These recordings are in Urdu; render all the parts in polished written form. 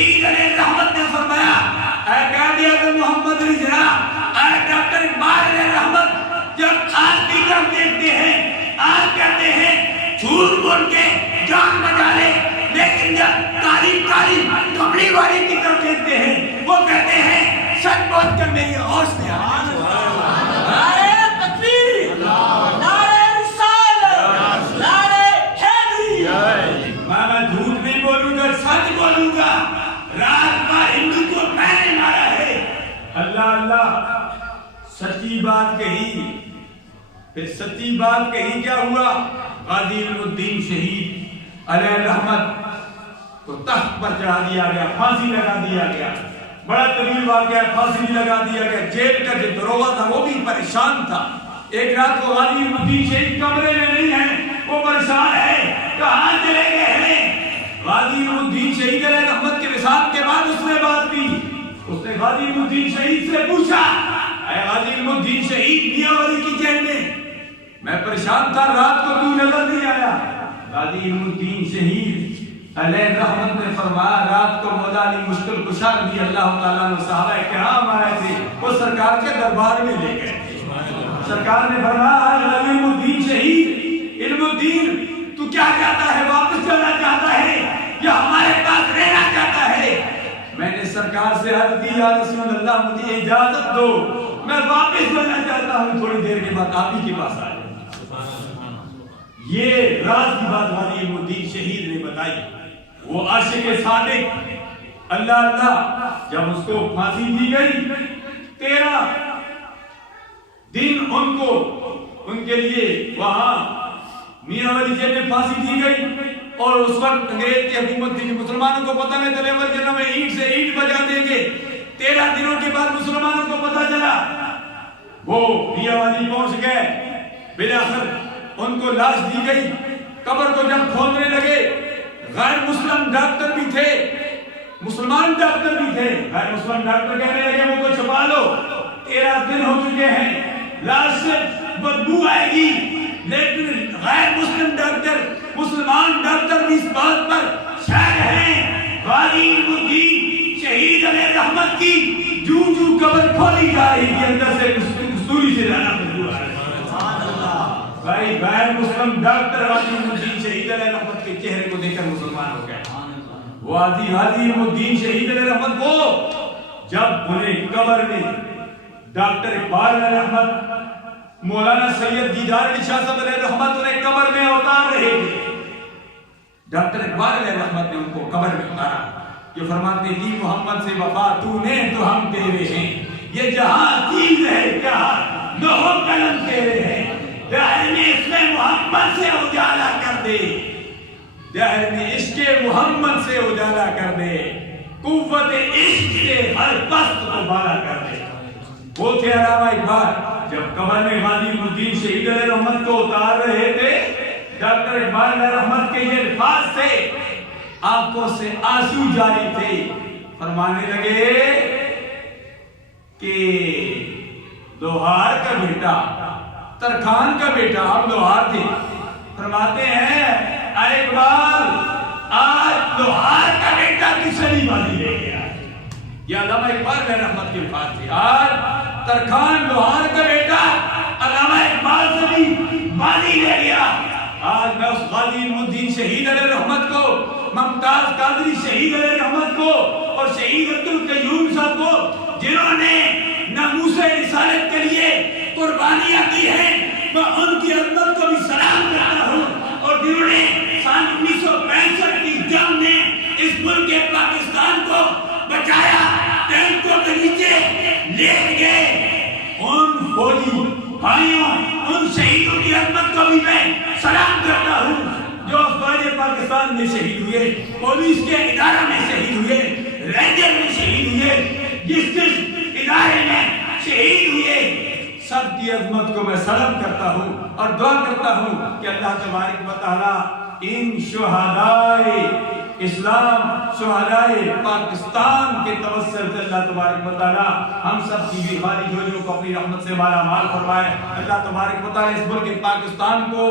شہید علیہ رحمت نے فرمایا اے قائد اعظم محمد علی جناح، اے ڈاکٹر اقبال علیہ رحمت، جب آج کی طرف دیکھتے ہیں آج کہتے ہیں جھوٹ بول کے جان بچا لے، لیکن جب تعلیم کملی والی کی طرف دیکھتے ہیں وہ کہتے ہیں سچ بول کر میری ہوش میں آ سچی بات کہی، پھر سچی بات کہی کیا ہوا؟ غازی علم الدین شہید علیہ رحمت کو تخت پر چڑھا دیا گیا، پھانسی لگا دیا گیا، بڑا طویل واقعہ، پھانسی بھی لگا دیا گیا۔ جیل کا جو دروگا تھا وہ بھی پریشان تھا۔ ایک رات کو غازی علم الدین شہید کمرے میں نہیں ہے، وہ پریشان ہے، کہاں چلے گئے ہیں؟ غازی علم الدین شہید علیہ رحمت کے وصال کے بعد اس نے بات کی، اس نے غازی علم الدین شہید سے پوچھا اے غازی علم الدین شہید، میاں ولی کی جیل میں پریشان تھا، رات کو تو نظر نہیں آیا۔ غازی علم الدین شہید علیہ رحمت نے فرمایا رات کو مولا علی مشکل کشا رضی اللہ تعالیٰ عنہ صحابہ کرام آئے تھے، وہ سرکار کے دربار میں لے گئے۔ سرکار نے فرمایا غازی علم الدین شہید، علم الدین تو کیا چاہتا ہے؟ واپس جانا چاہتا ہے یا ہمارے پاس رہنا چاہتا ہے؟ میں نے سرکار سے عرض کی یا رسول اللہ مجھے اجازت دو، میں واپس جانا چاہتا ہوں، تھوڑی دیر کے بعد آپ ہی کے پاس آئے۔ یہ راز کی بات غازی علم الدین شہید نے بتائی۔ وہ عاشق صادق اللہ جب اس کو پھانسی دی گئی، 13 دن ان کے لیے وہاں میاں ولی جیل میں پھانسی دی گئی، اور اس وقت انگریز کی حکومت تھی کہ مسلمانوں کو پتہ نہیں چلے ورنہ میں اینٹ سے اینٹ بجا دیں گے۔ 13 دنوں کے بعد مسلمانوں کو پتہ چلا، وہ میاں ولی پہنچ گئے، بالآخر ان کو لاش دی گئی۔ قبر کو جب کھودنے لگے، غیر مسلم ڈاکٹر بھی تھے، مسلمان ڈاکٹر بھی تھے، غیر مسلم ڈاکٹر کہنے لگے وہ کو چھپا لو، 13 دن ہو چکے ہیں، لاش سے بدبو آئے گی۔ لیکن غیر مسلم ڈاکٹر، مسلمان ڈاکٹر بھی اس بات پر شاہد ہیں غازی علم الدین شہید علیہ رحمت کی جو قبر کھولی جا رہی تھی، اندر سے کستوری سے لانا بدبو آ رہا تھا۔ غیر مسلم ڈاکٹر غازی علم الدین شہید علیہ رحمت کے چہرے کو دیکھ کر مسلمان ہو گئے۔ وہ غازی علم الدین شہید علیہ رحمت کو جب انہیں قبر میں ڈاکٹر اقبال علیہ رحمت، مولانا سید دیدار علی شاہ صاحب علیہ رحمت انہیں قبر میں اتار رہے تھے، ڈاکٹر اقبال علیہ رحمت نے ان کو قبر میں اتارا، جو فرماتے تھی محمد سے وفا تو نے تو ہم تیرے ہیں، یہ جہاں چیز ہے جہاں لوح و قلم تیرے ہیں، دہر میں عشق محمد سے اجالا کر دے، دہر میں عشق محمد سے اجالا کر دے، قوت عشق سے ہر پست کو بالا کر دے۔ وہ تھے علامہ اقبال، جب قبر میں غازی علم الدین شہید علیہ رحمت کو اتار رہے تھے، ڈاکٹر اقبال علیہ رحمت کے یہ الفاظ تھے، آنکھوں سے آنسو جاری تھے، فرمانے لگے کہ لوہار کا بیٹا، ترکھان کا بیٹا، آپ لوہار تھے، فرماتے ہیں اے اقبال آج لوہار کا بیٹا کسری بازی لے گیا۔ یہ علامہ اقبال علیہ رحمت کے الفاظ تھے، آج ترکھان لوہار کا بیٹا علامہ اقبال سے بھی بازی لے گیا۔ آج میں اس غازی علم الدین شہید علیہ رحمت کو، ممتاز قادری شہید علیہ رحمت کو، اور شہید عبدالقیوم صاحب کو، جنہوں نے ناموس رسالت کے لیے قربانیاں کی ہیں، میں ان کی عظمت کو بھی سلام کرتا ہوں، اور جنہوں نے سال 1965 کی جنگ میں اس ملک پاکستان کو بچایا، ٹینکوں کے نیچے لیٹ گئے، ان فوجی بھائیوں، ان شہیدوں کی عظمت کو بھی میں سلام کرتا ہوں جو افواج پاکستان میں شہید ہوئے، پولیس کے ادارہ میں شہید ہوئے، رینجر میں شہید ہوئے، جس ادارے میں شہید ہوئے، سب کی عظمت کو میں سلام کرتا ہوں اور دعا کرتا ہوں کہ اللہ تبارک و تعالی ان شہدائے اسلام، شہدائے پاکستان کے توسل سے اللہ تبارک و تعالی ہم سب کی بیماری جوڑوں کو اپنی رحمت سے مالا مال فرمائے۔ اللہ تبارک و تعالی اس ملک پاکستان کو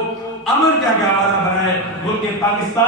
امن کا گہوارہ بنائے، ملک پاکستان